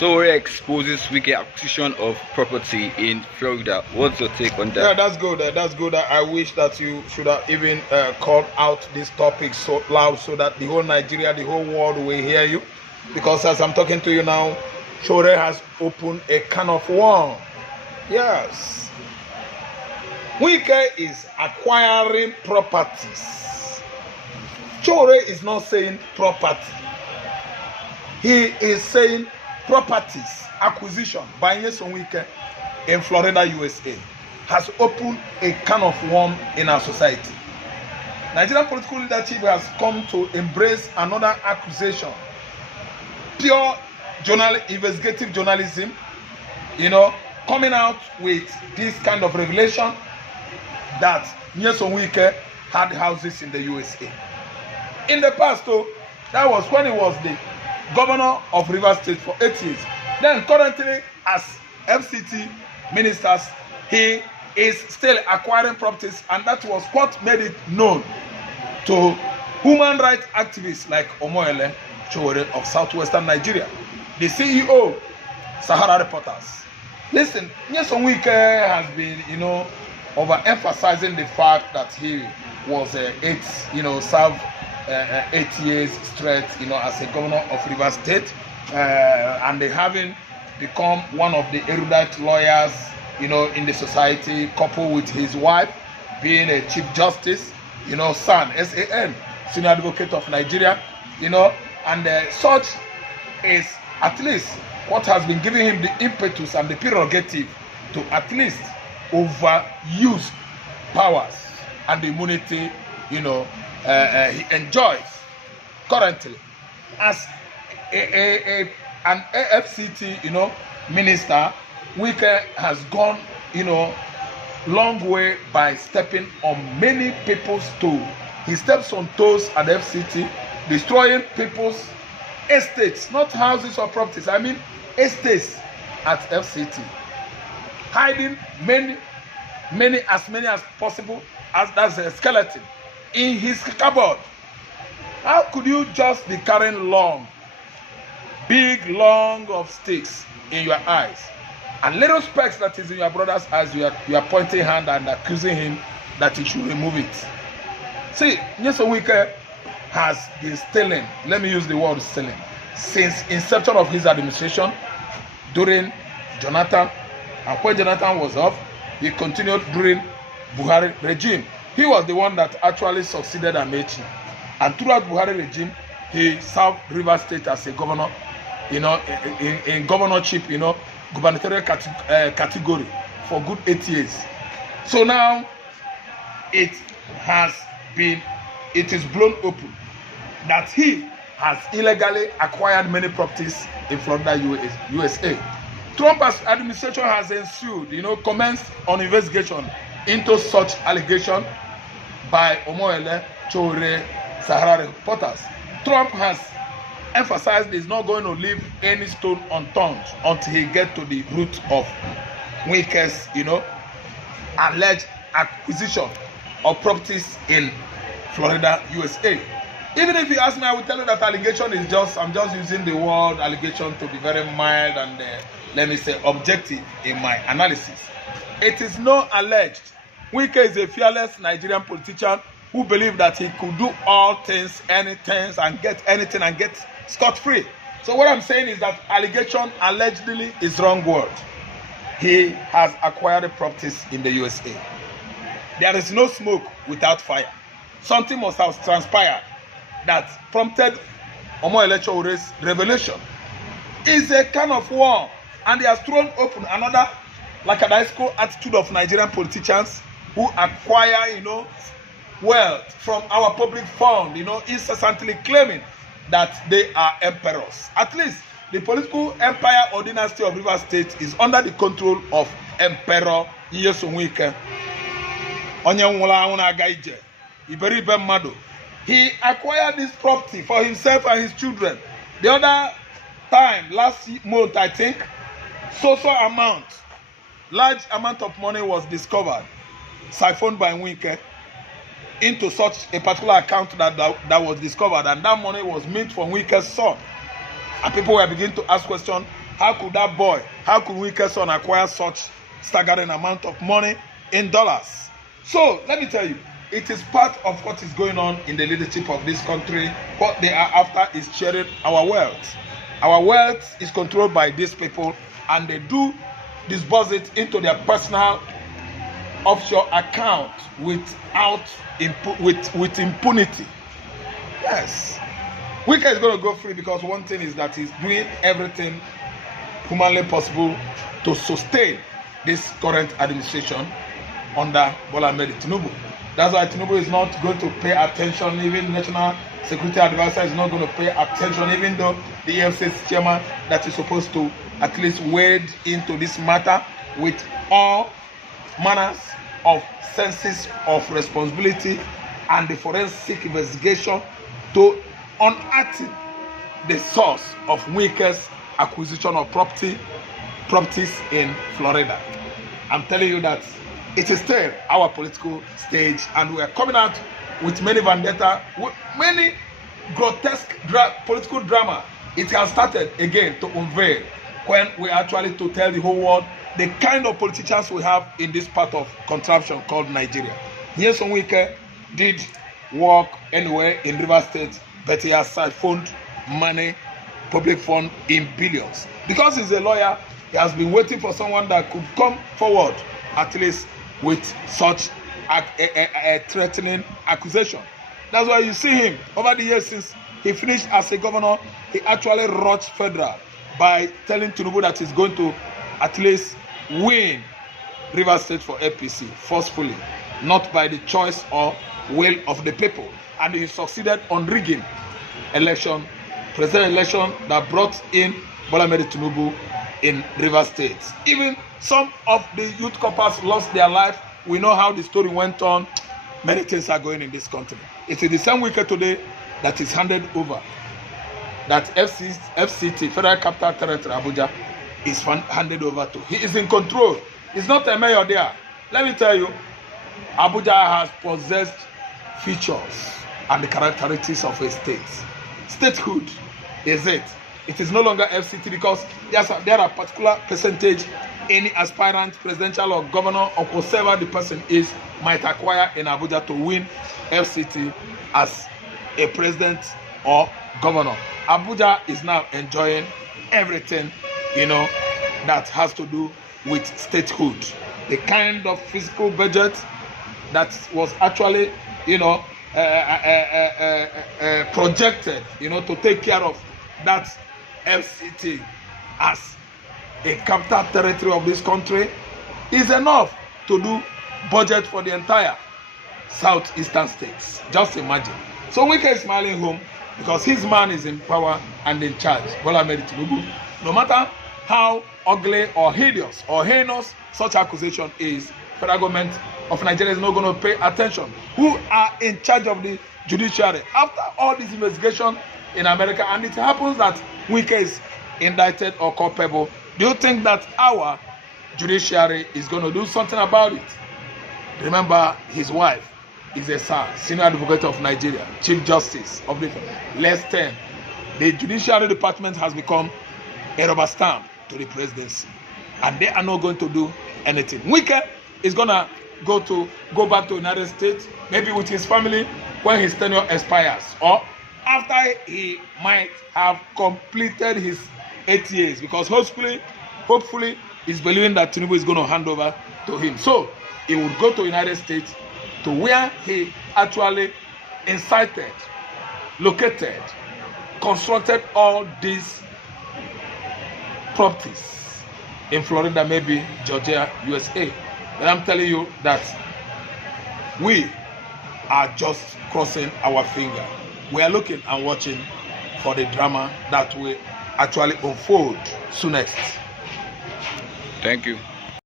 Sowore exposes Wike acquisition of property in Florida. What's your take on that? Yeah, that's good. That's good. I wish that you should have even called out this topic so loud so that the whole Nigeria, the whole world will hear you. Because as I'm talking to you now, Sowore has opened a can of worms. Yes. Wike is acquiring properties. Sowore is not saying property. He is saying properties acquisition by Nyesom Wike in Florida, USA, has opened a can of worms in our society. Nigerian political leadership has come to embrace another accusation. Pure investigative journalism, coming out with this kind of revelation that Nyesom Wike had houses in the USA. In the past, though, that was when he was the governor of Rivers State for 8 years. Then currently, as FCT ministers, he is still acquiring properties, and that was what made it known to human rights activists like Omoyele Sowore of southwestern Nigeria, the CEO, Sahara Reporters. Listen, Nyesom Wike has been, overemphasizing the fact that he was served 8 years straight, as a governor of Rivers State, and they having become one of the erudite lawyers, in the society, coupled with his wife being a chief justice, SAN, S-A-N, senior advocate of Nigeria, and such is at least what has been giving him the impetus and the prerogative to at least overuse powers and the immunity, he enjoys currently as an AFCT, minister. Wike has gone, long way by stepping on many people's toes. He steps on toes at the FCT, destroying people's estates, not houses or properties. I mean estates at FCT, hiding many as possible as a skeleton in his cupboard. How could you just be carrying big of sticks in your eyes, and little specks that is in your brother's eyes? You are pointing hand and accusing him that he should remove it. See, Nyesom Wike has been stealing. Let me use the word stealing since inception of his administration during Jonathan, and when Jonathan was off, he continued during Buhari regime. He was the one that actually succeeded Amechi, and throughout Buhari regime, he served Rivers State as a governor, in governorship, gubernatorial category for good 8 years. So now it is blown open that he has illegally acquired many properties in Florida, USA. Trump's administration has ensued, commenced on investigation into such allegation by Omoyele Sowore Sahara Reporters. Trump has emphasized he's not going to leave any stone unturned until he gets to the root of Wike's, alleged acquisition of properties in Florida, USA. Even if you ask me, I will tell you that allegation is I'm just using the word allegation to be very mild and let me say objective in my analysis. It is not alleged. Wike is a fearless Nigerian politician who believed that he could do all things, anything, and get anything and get scot-free. So what I'm saying is that allegation allegedly is wrong word. He has acquired properties in the USA. There is no smoke without fire. Something must have transpired that prompted Omoyele Sowore's revelation. It's a kind of war, and he has thrown open another lackadaisical attitude of Nigerian politicians who acquire, wealth from our public fund, incessantly claiming that they are emperors. At least the political empire or dynasty of Rivers State is under the control of Emperor Nyesom Wike. He acquired this property for himself and his children. The other time, last month, I think, large amount of money was discovered, siphoned by Wike into such a particular account that was discovered, and that money was meant for Wike's son And people were beginning to ask questions, how could that boy, how could Wike's son acquire such staggering amount of money in dollars? So let me tell you, it is part of what is going on in the leadership of this country. What they are after is sharing our wealth. Our wealth is controlled by these people, and they do disburse it into their personal offshore account without with impunity. Yes, Wike is going to go free because one thing is that he's doing everything humanly possible to sustain this current administration under Bola Ahmed Tinubu. That's why Tinubu is not going to pay attention. Even National Security Advisor is not going to pay attention, even though the EFCC chairman that is supposed to at least wade into this matter with all manners of senses of responsibility and the forensic investigation to unearth the source of Wike's acquisition of properties in Florida. I'm telling you that it is still our political stage, and we are coming out with many vendetta, with many grotesque political drama. It has started again to unveil when we actually to tell the whole world the kind of politicians we have in this part of contraption called Nigeria. Yes, Wike did work anywhere in Rivers State, but he has siphoned money, public fund in billions. Because he's a lawyer, he has been waiting for someone that could come forward at least with such a threatening accusation. That's why you see him over the years since he finished as a governor. He actually rushed federal by telling Tinubu that he's going to at least win Rivers State for APC forcefully, not by the choice or will of the people. And he succeeded on rigging presidential election that brought in Bola Ahmed Tinubu in Rivers State. Even some of the youth corpers lost their life. We know how the story went on. Many things are going in this country. It is the same Wike today that is handed over. That FCT, Federal Capital Territory, Abuja, is handed over to. He is in control. He's not a mayor there. Let me tell you, Abuja has possessed features and the characteristics of a state. Statehood is it. It is no longer FCT because there are particular percentage any aspirant, presidential or governor or whatever the person is might acquire in Abuja to win FCT as a president or governor. Abuja is now enjoying everything, that has to do with statehood. The kind of fiscal budget that was actually, projected, to take care of that FCT as a capital territory of this country is enough to do budget for the entire southeastern states. Just imagine. So Wike is smiling home because his man is in power and in charge. Bola Ahmed Tinubu. No matter how ugly or hideous or heinous such accusation is, federal government of Nigeria is not going to pay attention. Who are in charge of the judiciary? After all this investigation in America, and it happens that Wike is indicted or culpable, do you think that our judiciary is going to do something about it? Remember, his wife is a senior advocate of Nigeria, Chief Justice of the less 10. The judiciary department has become a rubber stamp to the presidency, and they are not going to do anything. Wike is going to go back to the United States, maybe with his family when his tenure expires, or after he might have completed his 8 years, because hopefully he's believing that Tinubu is going to hand over to him. So he would go to the United States, to where he actually incited, located, constructed all these properties in Florida, maybe Georgia, USA. But I'm telling you that we are just crossing our finger. We are looking and watching for the drama that will actually unfold soonest. Thank you.